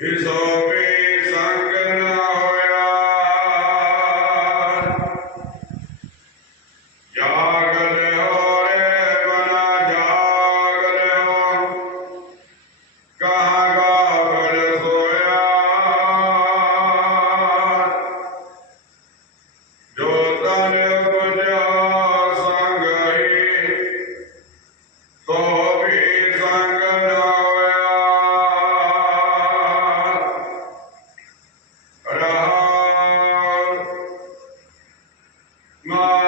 Here's our Ma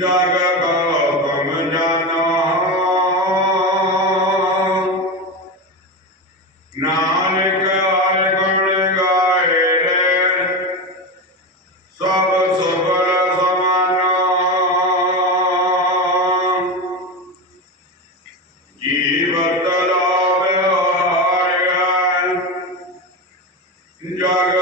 ਜਗ ਗੋਪਮ ਜਾਨਾ ਨਾਨਕ ਆਏ ਗੁਣ ਗਾਏ ਰੇ ਸਭ ਸਭਰ ਸਮਾਨਾ ਜੀਵਤ ਲਾਵੇ ਹਾਰਿਆ ਜਗ